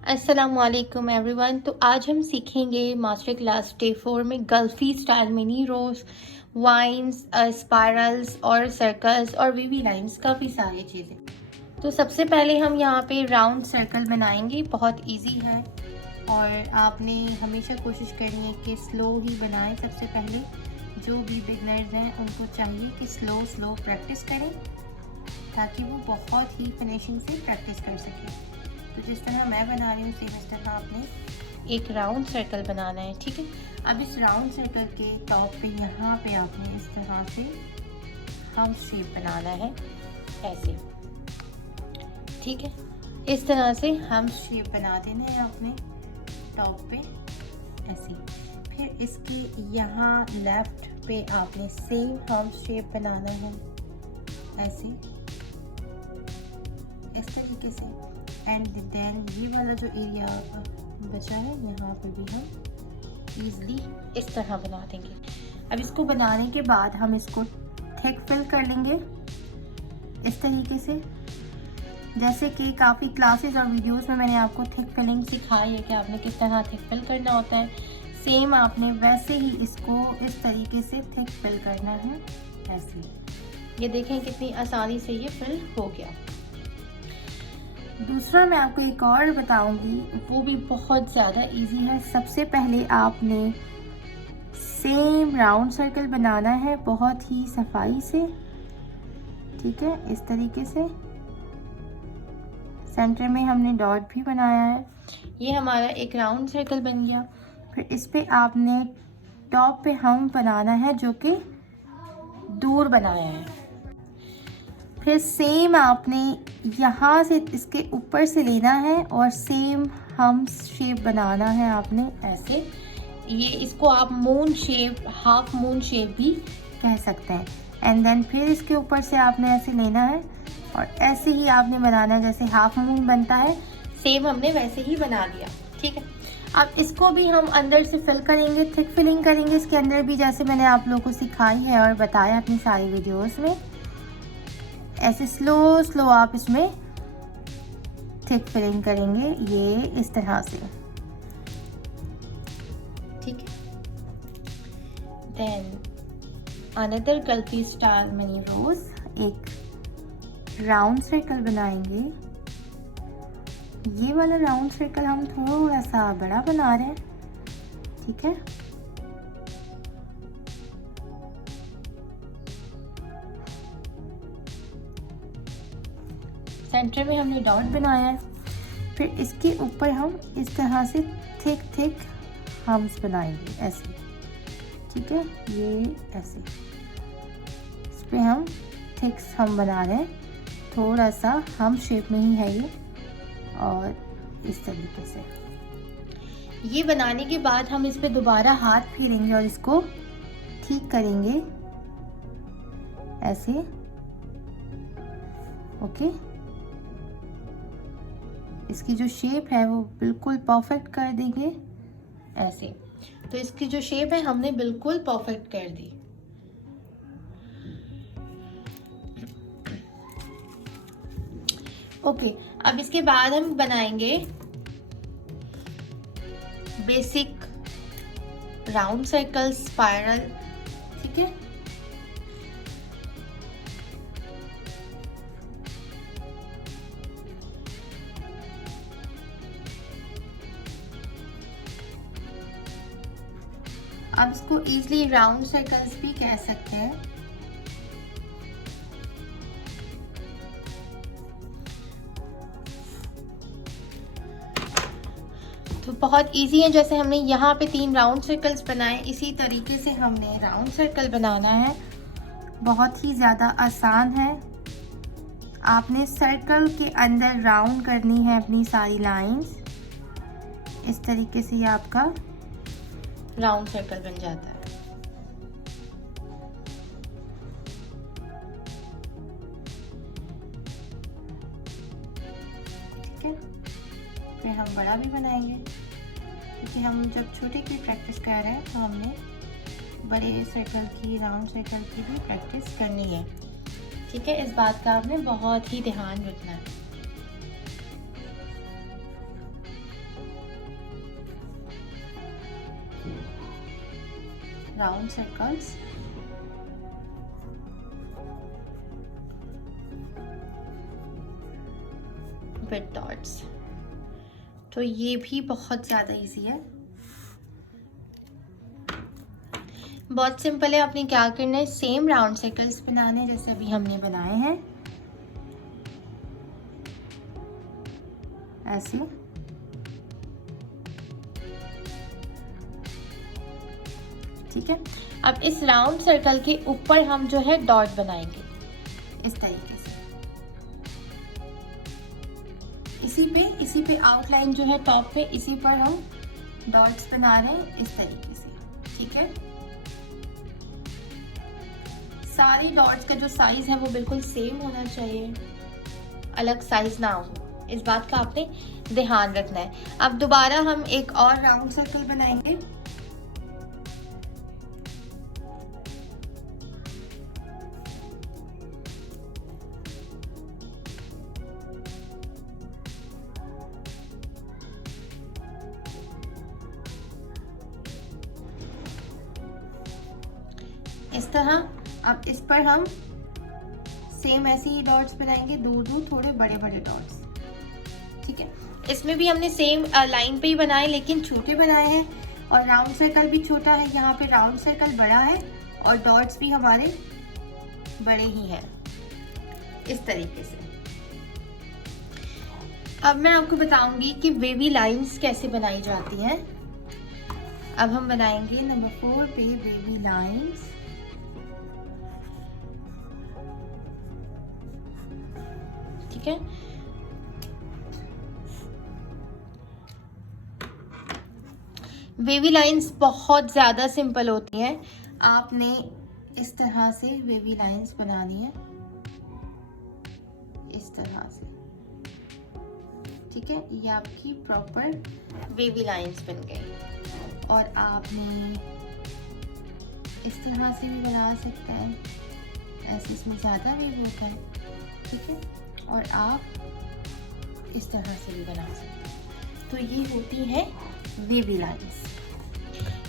अस्सलामुअलैकुम एवरीवन। तो आज हम सीखेंगे मास्टर क्लास डे 4 में गल्फी स्टाइल मिनी रोज, वाइन्स, स्पाइरल्स और सर्कल्स और वीवी लाइंस, काफ़ी सारी चीज़ें। तो सबसे पहले हम यहाँ पे राउंड सर्कल बनाएंगे। बहुत इजी है और आपने हमेशा कोशिश करनी है कि स्लो ही बनाएं। सबसे पहले जो भी बिगनर्स हैं उनको चाहिए कि स्लो प्रैक्टिस करें ताकि वो बहुत ही फिनिशिंग से प्रैक्टिस कर सकें। तो जिस तरह मैं बना रही हूँ सेम इस तरह आपने एक राउंड सर्कल बनाना है, ठीक है। अब इस राउंड सर्कल के टॉप पे यहाँ पे आपने इस तरह से हम शेप बनाना है, ऐसे, ठीक है। इस तरह से हम शेप बना देना है आपने टॉप पे, ऐसे। फिर इसके यहाँ लेफ्ट पे आपने सेम हम शेप बनाना है, ऐसे, इस तरीके से। एंड देन ये वाला जो एरिया बचा है यहाँ पे भी हम ईज़िली इस तरह बना देंगे। अब इसको बनाने के बाद हम इसको थिक फिल कर लेंगे इस तरीके से। जैसे कि काफ़ी क्लासेस और वीडियोस में मैंने आपको थिक फिलिंग सिखाई है कि आपने किस तरह थिक फिल करना होता है, सेम आपने वैसे ही इसको इस तरीके से थिक फिल करना है, ऐसे। ये देखें कितनी आसानी से ये फिल हो गया। दूसरा मैं आपको एक और बताऊंगी, वो भी बहुत ज़्यादा इजी है। सबसे पहले आपने सेम राउंड सर्कल बनाना है बहुत ही सफाई से, ठीक है, इस तरीके से। सेंटर में हमने डॉट भी बनाया है। ये हमारा एक राउंड सर्कल बन गया। फिर इस पे आपने टॉप पे हम बनाना है जो कि दूर बनाया है। फिर सेम आपने यहाँ से इसके ऊपर से लेना है और सेम हम शेप बनाना है आपने, ऐसे। ये इसको आप moon shape, half moon shape भी कह सकते हैं। एंड देन फिर इसके ऊपर से आपने ऐसे लेना है और ऐसे ही आपने बनाना है जैसे हाफ मून बनता है, सेम हमने वैसे ही बना लिया, ठीक है। अब इसको भी हम अंदर से फिल करेंगे, थिक फिलिंग करेंगे इसके अंदर भी, जैसे मैंने आप लोगों को सिखाई है और बताया अपनी सारी वीडियोस में। ऐसे स्लो आप इसमें थिक फिलिंग करेंगे, ये इस तरह से, ठीक है। देन अनदर गल्फी स्टाइल मिनी रोज, एक राउंड सर्कल बनाएंगे। ये वाला राउंड सर्कल हम थोड़ा सा बड़ा बना रहे हैं, ठीक है। सेंटर में हमने डॉट बनाया है। फिर इसके ऊपर हम इस तरह से थिक हम्स बनाएंगे, ऐसे, ठीक है। ये ऐसे इस पे हम थिक हम बना रहे हैं, थोड़ा सा हम शेप में ही है ये, और इस तरीके से। ये बनाने के बाद हम इस पे दोबारा हाथ फेरेंगे और इसको ठीक करेंगे, ऐसे, ओके। इसकी जो शेप है वो बिल्कुल परफेक्ट कर देंगे, ऐसे। तो इसकी जो शेप है हमने बिल्कुल परफेक्ट कर दी। ओके, अब इसके बाद हम बनाएंगे बेसिक राउंड सर्कल, स्पाइरल, ठीक है। आप इसको इजीली राउंड सर्कल्स भी कह सकते हैं। तो बहुत इजी है। जैसे हमने यहाँ पे 3 राउंड सर्कल्स बनाए, इसी तरीके से हमने राउंड सर्कल बनाना है। बहुत ही ज़्यादा आसान है। आपने सर्कल के अंदर राउंड करनी है अपनी सारी लाइंस, इस तरीके से ये आपका राउंड सर्कल बन जाता है। ठीक है, फिर हम बड़ा भी बनाएंगे क्योंकि हम जब छोटे की प्रैक्टिस कर रहे हैं तो हमने बड़े सर्कल की, राउंड सर्कल की भी प्रैक्टिस करनी है, ठीक है। इस बात का आपने बहुत ही ध्यान रखना है। Round circles. With dots. तो ये भी बहुत ज़्यादा इजी है, बहुत सिंपल है। आपने क्या करना है, सेम राउंड सर्कल्स बनाने जैसे अभी हमने बनाए हैं, ऐसे। ठीक है, अब इस राउंड सर्कल के ऊपर हम जो है डॉट बनाएंगे इस तरीके से। इसी पे आउटलाइन जो है टॉप पे, इसी पर हम डॉट्स बना रहे हैं इस तरीके से। ठीक है, सारी डॉट्स का जो साइज है वो बिल्कुल सेम होना चाहिए, अलग साइज ना हो, इस बात का आपने ध्यान रखना है। अब दोबारा हम एक और राउंड सर्कल बनाएंगे। इस तरह। अब इस पर हम सेम ऐसे ही डॉट्स बनाएंगे, दो थोड़े बड़े बड़े डॉट्स। ठीक है, इसमें भी हमने सेम लाइन पे ही बनाए लेकिन छोटे बनाए हैं, और राउंड सर्कल भी छोटा है, यहाँ पे राउंड सर्कल बड़ा है और डॉट्स भी हमारे बड़े ही हैं, इस तरीके से। अब मैं आपको बताऊंगी कि वेवी लाइंस कैसे बनाई जाती हैं। अब हम बनाएंगे नंबर 4 पे वेवी लाइंस। ठीक है, वेवी लाइंस बहुत ज़्यादा सिंपल होती हैं। आपने इस तरह से वेवी लाइंस बनानी है, इस तरह से। ठीक है, ये आपकी प्रॉपर वेवी लाइंस बन गई। और आपने इस तरह से भी बना सकते हैं, ऐसे इसमें ज़्यादा वेव होता है। ठीक है, और आप इस तरह से भी बना सकते हैं। तो ये होती है वेवी लाइंस।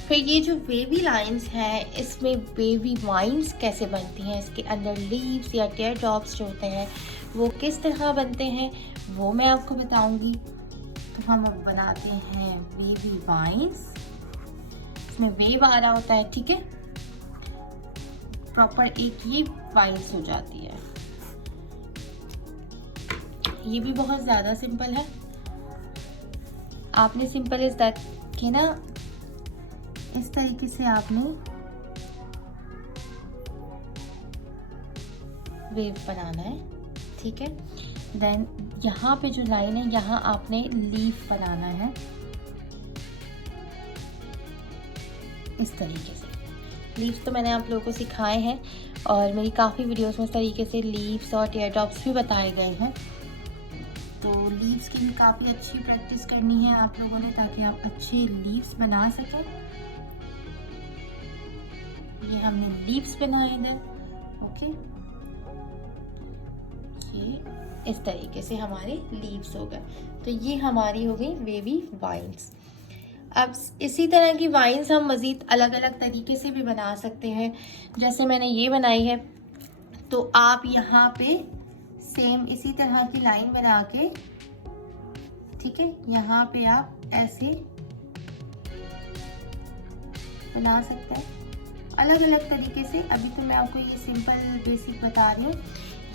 फिर ये जो वेवी लाइंस है, इसमें वेवी वाइन्स कैसे बनती हैं, इसके अंदर लीव्स या टेयर ड्रॉप्स जो होते हैं वो किस तरह बनते हैं, वो मैं आपको बताऊंगी। तो हम अब बनाते हैं वेवी वाइन्स। इसमें वेव आ रहा होता है। ठीक है, प्रॉपर एक ये वाइन्स हो जाती है। ये भी बहुत ज़्यादा सिंपल है। आपने सिंपल इस दैट कि ना इस तरीके से आपने वेव बनाना है। ठीक है, देन यहाँ पे जो लाइन है यहाँ आपने लीफ बनाना है इस तरीके से। लीव्स तो मैंने आप लोगों को सिखाए हैं और मेरी काफ़ी वीडियोस में इस तरीके से लीव्स और टेयर ड्रॉप्स भी बताए गए हैं। तो लीव्स की भी काफ़ी अच्छी प्रैक्टिस करनी है आप लोगों ने, ताकि आप अच्छे लीव्स बना सकें। ये हमने लीव्स बनाए इधर। ओके, ये इस तरीके से हमारे लीव्स हो गए। तो ये हमारी हो गई वेवी वाइन्स। अब इसी तरह की वाइन्स हम मज़ीद अलग अलग तरीके से भी बना सकते हैं। जैसे मैंने ये बनाई है, तो आप यहाँ पे सेम इसी तरह की लाइन बना के, ठीक है, यहाँ पे आप ऐसे बना सकते हैं अलग अलग तरीके से। अभी तो मैं आपको ये सिंपल बेसिक बता रही हूँ।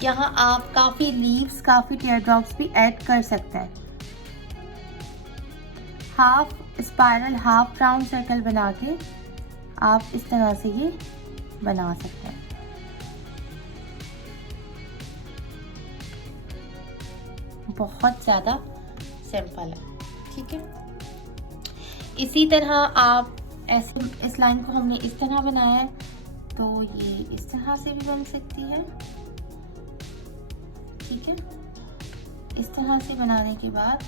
यहाँ आप काफ़ी लीव्स, काफ़ी टेयर ड्रॉप्स भी ऐड कर सकते हैं। Half spiral, half round circle बना के आप इस तरह से ये बना सकते हैं। बहुत ज़्यादा सिंपल है। ठीक है, इसी तरह आप ऐसे, इस लाइन को हमने इस तरह बनाया है तो ये इस तरह से भी बन सकती है। ठीक है, इस तरह से बनाने के बाद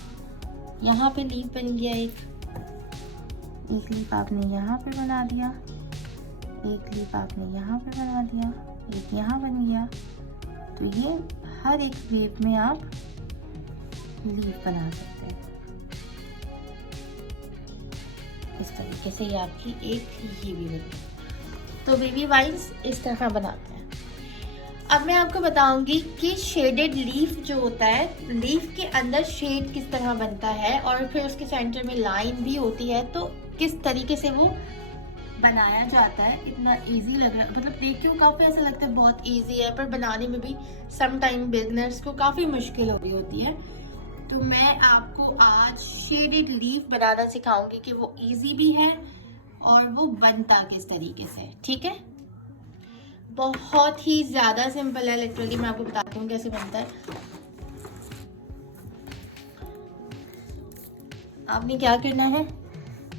यहाँ पे लीफ बन गया, एक लीफ आपने यहाँ पे बना दिया, एक लीफ आपने यहाँ पे बना दिया, एक यहाँ बन गया। तो ये हर एक वेव में आप लीफ बना सकते हैं इस तरीके से। ये आपकी एक ये भी बनी। तो बेबी वाइन्स इस तरह बनाते हैं। अब मैं आपको बताऊंगी कि शेडेड लीफ जो होता है, लीफ के अंदर शेड किस तरह बनता है और फिर उसके सेंटर में लाइन भी होती है, तो किस तरीके से वो बनाया जाता है। इतना इजी लग रहा है, मतलब देख के काफ़ी ऐसा लगता है बहुत इजी है, पर बनाने में भी सम टाइम बिगनर्स को काफ़ी मुश्किल हो रही होती है। तो मैं आपको आज शेडेड लीफ बनाना सिखाऊंगी कि वो इजी भी है और वो बनता किस तरीके से, ठीक है। बहुत ही ज़्यादा सिंपल है, लिटरली मैं आपको बताती हूँ कैसे बनता है। आपने क्या करना है,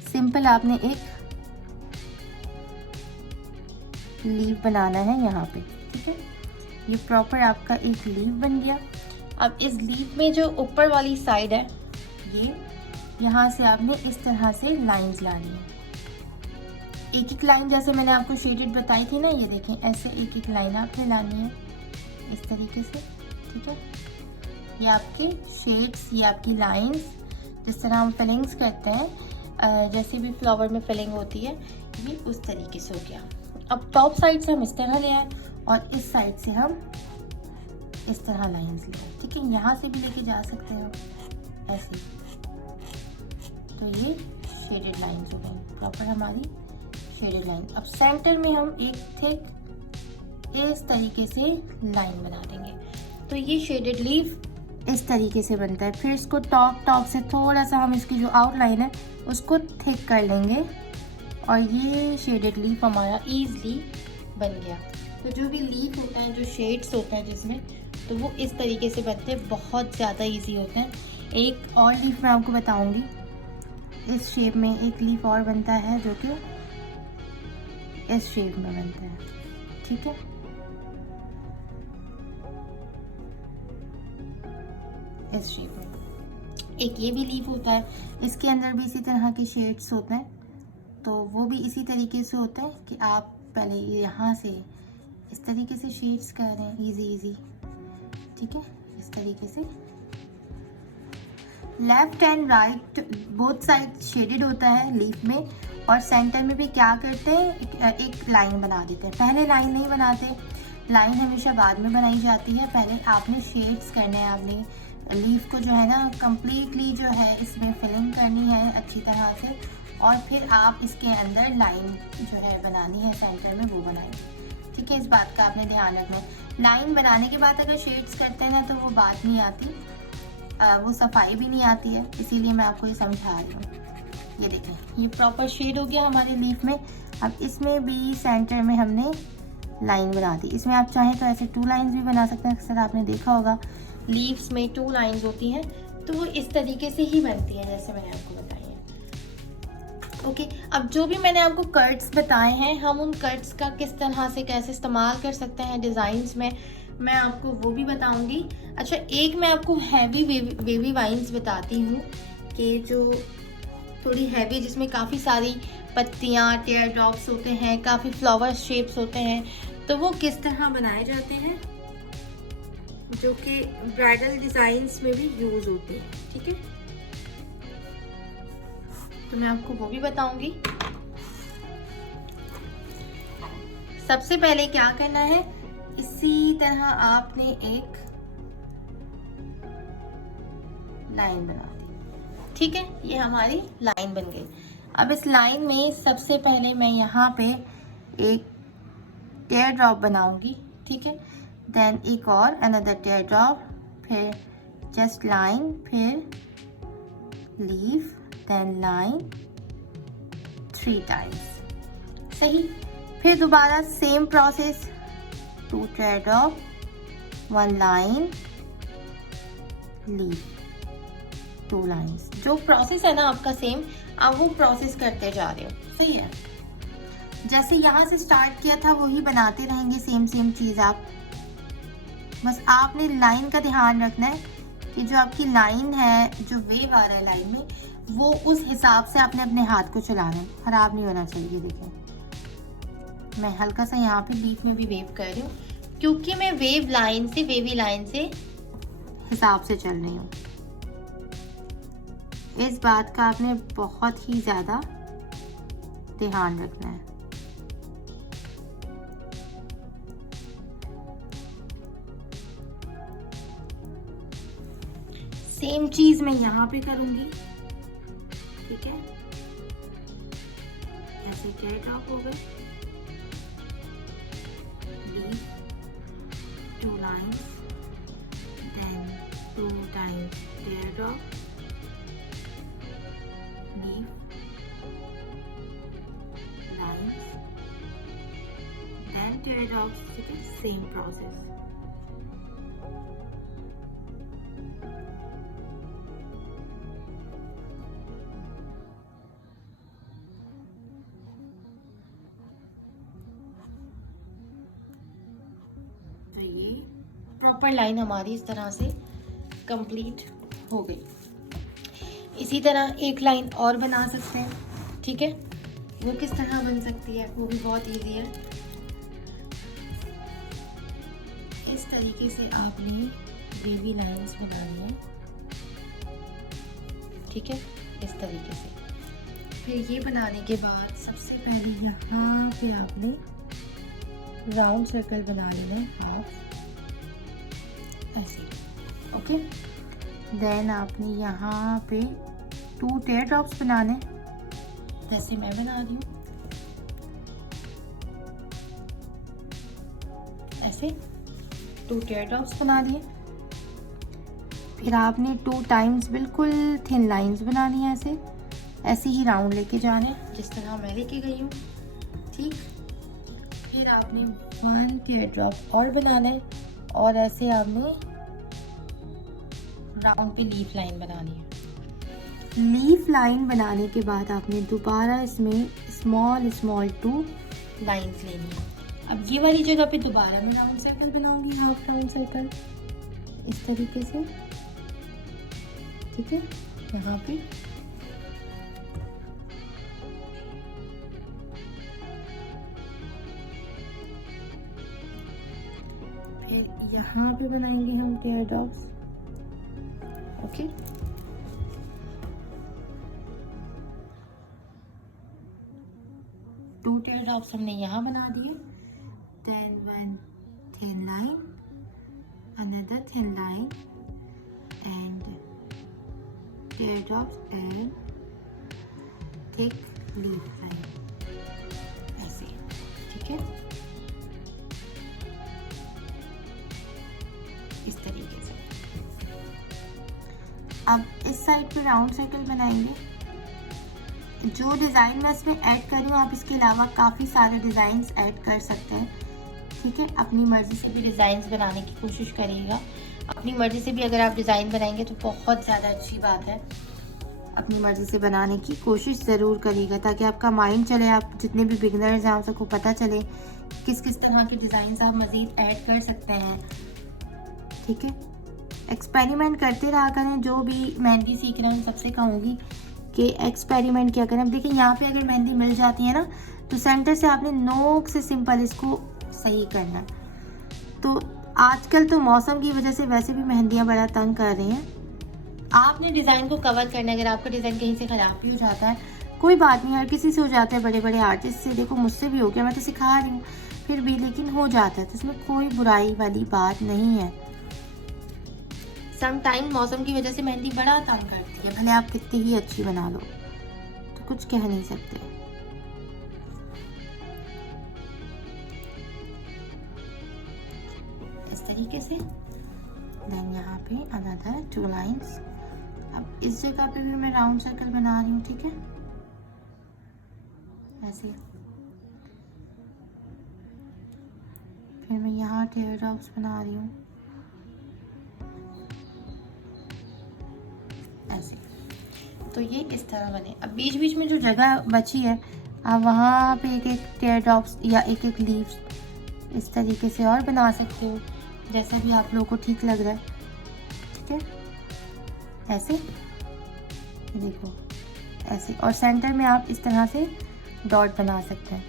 सिंपल आपने एक लीफ बनाना है यहाँ पे, ठीक है। ये प्रॉपर आपका एक लीफ बन गया। अब इस लीफ में जो ऊपर वाली साइड है, ये यहाँ से आपने इस तरह से लाइंस लानी है। एक एक लाइन जैसे मैंने आपको शेडेड बताई थी ना, ये देखें ऐसे एक एक लाइन आपने लानी है इस तरीके से, ठीक है। ये आपके शेड्स, ये आपकी लाइंस, जिस तरह हम फिलिंग्स करते हैं, जैसे भी फ्लावर में फिलिंग होती है, ये उस तरीके से हो गया। अब टॉप साइड से हम इस तरह ले आए और इस साइड से हम इस तरह लाइंस ले आए, ठीक है। यहाँ से भी लेके जा सकते हैं आप ऐसे। तो ये शेडेड लाइंस हो गई प्रॉपर हमारी शेडेड लाइन। अब सेंटर में हम एक थिक इस तरीके से लाइन बना देंगे। तो ये शेडेड लीफ इस तरीके से बनता है। फिर इसको टॉप से थोड़ा सा हम इसकी जो आउटलाइन है उसको थिक कर लेंगे और ये शेडेड लीफ हमारा ईजली बन गया। तो जो भी लीफ होता है, जो शेड्स होते हैं जिसमें, तो वो इस तरीके से बनते हैं, बहुत ज़्यादा ईजी होते हैं। एक और लीफ मैं आपको बताऊँगी, इस शेप में एक लीफ और बनता है जो कि इस शेप में बनता है, ठीक है। इस शेप में एक ये भी लीफ होता है, इसके अंदर भी इसी तरह के शेड्स होते हैं। तो वो भी इसी तरीके से होता है कि आप पहले यहाँ से इस तरीके से शेड्स कर रहे हैं, इजी, ठीक है। इस तरीके से left and right both side shaded होता है लीफ में। और सेंटर में भी क्या करते हैं, एक लाइन बना देते हैं। पहले लाइन नहीं बनाते, लाइन हमेशा बाद में बनाई जाती है। पहले आपने शेड्स करने हैं, आपने लीफ को जो है ना कम्प्लीटली जो है इसमें फिलिंग करनी है अच्छी तरह से, और फिर आप इसके अंदर लाइन जो है बनानी है सेंटर में, वो बनाएंगे, ठीक है। इस बात का आपने ध्यान रखना है। लाइन बनाने के बाद अगर शेड्स करते हैं ना तो वो बात नहीं आती, वो सफाई भी नहीं आती है, इसीलिए मैं आपको ये समझा रही हूँ। ये देखें, ये प्रॉपर शेड हो गया हमारे लीफ में। अब इसमें भी सेंटर में हमने लाइन बना दी। इसमें आप चाहें तो ऐसे 2 लाइंस भी बना सकते हैं। अक्सर आपने देखा होगा लीव्स में 2 लाइंस होती हैं, तो वो इस तरीके से ही बनती है जैसे मैंने आपको बताई है। ओके, अब जो भी मैंने आपको कट्स बताए हैं, हम उन कट्स का किस तरह से कैसे इस्तेमाल कर सकते हैं डिज़ाइंस में, मैं आपको वो भी बताऊंगी। अच्छा, एक मैं आपको हैवी बेबी वाइन्स बताती हूँ कि जो थोड़ी हैवी, जिसमें काफ़ी सारी पत्तियाँ, टेयर ड्रॉप्स होते हैं, काफ़ी फ्लावर शेप्स होते हैं, तो वो किस तरह बनाए जाते हैं, जो कि ब्राइडल डिज़ाइंस में भी यूज़ होते हैं, ठीक है। तो मैं आपको वो भी बताऊंगी। सबसे पहले क्या करना है, इसी तरह आपने एक लाइन बना दी, ठीक है। ये हमारी लाइन बन गई। अब इस लाइन में सबसे पहले मैं यहाँ पे एक टेयर ड्रॉप बनाऊंगी, ठीक है। देन एक और अनदर टेयर ड्रॉप, फिर जस्ट लाइन, फिर लीफ, देन लाइन 3 टाइम्स, सही। फिर दोबारा सेम प्रोसेस, 2 टेयर ड्रॉप, 1 लाइन, लीफ, 2 लाइंस। जो प्रोसेस है ना आपका सेम, आप वो प्रोसेस करते जा रहे हो, सही है। जैसे यहाँ से स्टार्ट किया था वही बनाते रहेंगे, सेम चीज़ आप। बस आपने लाइन का ध्यान रखना है कि जो आपकी लाइन है, जो वेव आ रहा है लाइन में, वो उस हिसाब से आपने अपने हाथ को चलाना है, खराब नहीं होना चाहिए। देखें, मैं हल्का सा यहाँ पे बीच में भी वेव कर रही हूँ, क्योंकि मैं वेवी लाइन से हिसाब से चल रही हूँ। इस बात का आपने बहुत ही ज़्यादा ध्यान रखना है। सेम चीज मैं यहाँ पे करूंगी, ठीक है। ऐसे टेयर ड्रॉप हो गए, leaf, 2 lines, then 2 times tear drop, leaf, lines, then tear drops, ठीक है, same process। तो ये प्रॉपर लाइन हमारी इस तरह से कंप्लीट हो गई। इसी तरह एक लाइन और बना सकते हैं, ठीक है। वो किस तरह बन सकती है, वो भी बहुत इजी है। इस तरीके से आपने वेवी लाइंस बनानी है, ठीक है, इस तरीके से। फिर ये बनाने के बाद सबसे पहले यहाँ पे आपने राउंड सर्कल बना लेना है, हाफ, ऐसे, ओके। देन आपने यहाँ पे 2 टेयर ड्रॉप्स बनाने, जैसे मैं बना रही हूँ, ऐसे 2 टेयर ड्रॉप्स बना लिए। फिर आपने 2 टाइम्स बिल्कुल थिन लाइंस बनानी है, ऐसे ही राउंड लेके जाने, जिस तरह मैं लेके गई हूँ, ठीक। फिर आपने 1 टेयर ड्रॉप और बनाना है, और ऐसे आपने राउंड पे लीफ लाइन बनानी है। लीफ लाइन बनाने के बाद आपने दोबारा इसमें स्मॉल 2 लाइंस लेनी है। अब ये वाली जगह पे दोबारा मैं राउंड सर्कल बनाऊंगी, हाफ राउंड सर्कल, इस तरीके से, ठीक है, यहाँ पे। फिर यहाँ पे बनाएंगे हम tear drops, okay. Two tear drops हमने यहाँ बना दिए। Then 1 thin line, another thin line, and teardrops and thick leaf line, ऐसे, ठीक है, इस तरीके से। अब इस साइड पे राउंड सर्कल बनाएंगे। जो डिज़ाइन मैं इसमें ऐड कर रही हूँ, आप इसके अलावा काफ़ी सारे डिज़ाइंस ऐड कर सकते हैं, ठीक है। अपनी मर्ज़ी से भी डिज़ाइंस बनाने की कोशिश करिएगा। अपनी मर्ज़ी से भी अगर आप डिज़ाइन बनाएंगे तो बहुत ज़्यादा अच्छी बात है। अपनी मर्ज़ी से बनाने की कोशिश ज़रूर करिएगा, ताकि आपका माइंड चले, आप जितने भी बिगनर्स हैं आप सबको पता चले किस किस तरह के डिज़ाइंस आप मज़ीद ऐड कर सकते हैं, ठीक है। एक्सपेरिमेंट करते रहा करें। जो भी मेहंदी सीख रहे हैं उन सबसे कहूँगी कि एक्सपेरिमेंट किया करें। अब देखिए यहाँ पे अगर मेहंदी मिल जाती है ना, तो सेंटर से आपने नोक से सिंपल इसको सही करना है। तो आजकल तो मौसम की वजह से वैसे भी मेहंदियाँ बड़ा तंग कर रही हैं। आपने डिज़ाइन को कवर करना है। अगर आपका डिज़ाइन कहीं से ख़राब भी हो जाता है, कोई बात नहीं, हर किसी से हो जाता है, बड़े बड़े आर्टिस्ट से, देखो मुझसे भी हो गया, मैं तो सिखा रही हूँ फिर भी, लेकिन हो जाता है, तो इसमें कोई बुराई वाली बात नहीं है। सम टाइम मौसम की वजह से मेहंदी बड़ा तंग करती है, भले आप कितनी ही अच्छी बना लो, तो कुछ कह नहीं सकते। इस तरीके से। देन यहाँ पे अनदर 2 लाइंस। अब इस जगह पे भी मैं राउंड सर्कल बना रही हूँ, ठीक है, ऐसे। फिर मैं यहाँ टेयर ड्रॉप्स बना रही हूँ, ऐसे। तो ये इस तरह बने। अब बीच बीच में जो जगह बची है, आप वहाँ पे एक एक टेयर ड्रॉप्स या एक एक लीव्स इस तरीके से और बना सकते हो, जैसा भी आप लोगों को ठीक लग रहा है, ठीक है, ऐसे। देखो ऐसे, और सेंटर में आप इस तरह से डॉट बना सकते हैं।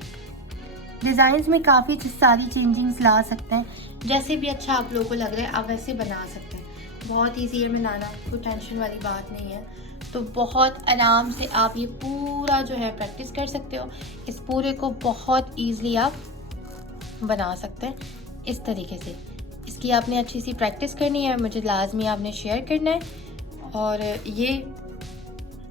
डिज़ाइंस में काफ़ी सारी चेंजिंग्स ला सकते हैं, जैसे भी अच्छा आप लोगों को लग रहा है आप वैसे बना सकते हैं। बहुत ईजी है बनाना, कोई टेंशन वाली बात नहीं है। तो बहुत आराम से आप ये पूरा जो है प्रैक्टिस कर सकते हो। इस पूरे को बहुत ईजिली आप बना सकते हैं इस तरीके से। इसकी आपने अच्छी सी प्रैक्टिस करनी है, मुझे लाजमी आपने शेयर करना है, और ये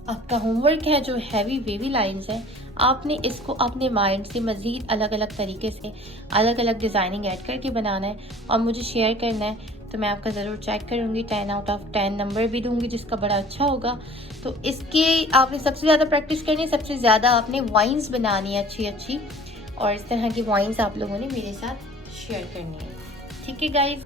आपका होमवर्क है जो हैवी वेवी लाइंस है, आपने इसको अपने माइंड से मज़ीद अलग अलग तरीके से अलग अलग डिज़ाइनिंग ऐड करके बनाना है और मुझे शेयर करना है। तो मैं आपका ज़रूर चेक करूँगी, 10 आउट ऑफ 10 नंबर भी दूँगी जिसका बड़ा अच्छा होगा। तो इसके आपने सबसे ज़्यादा प्रैक्टिस करनी है, सबसे ज़्यादा आपने वाइन्स बनानी है अच्छी अच्छी, और इस तरह की वाइन्स आप लोगों ने मेरे साथ शेयर करनी है। ठीक है गाइज़।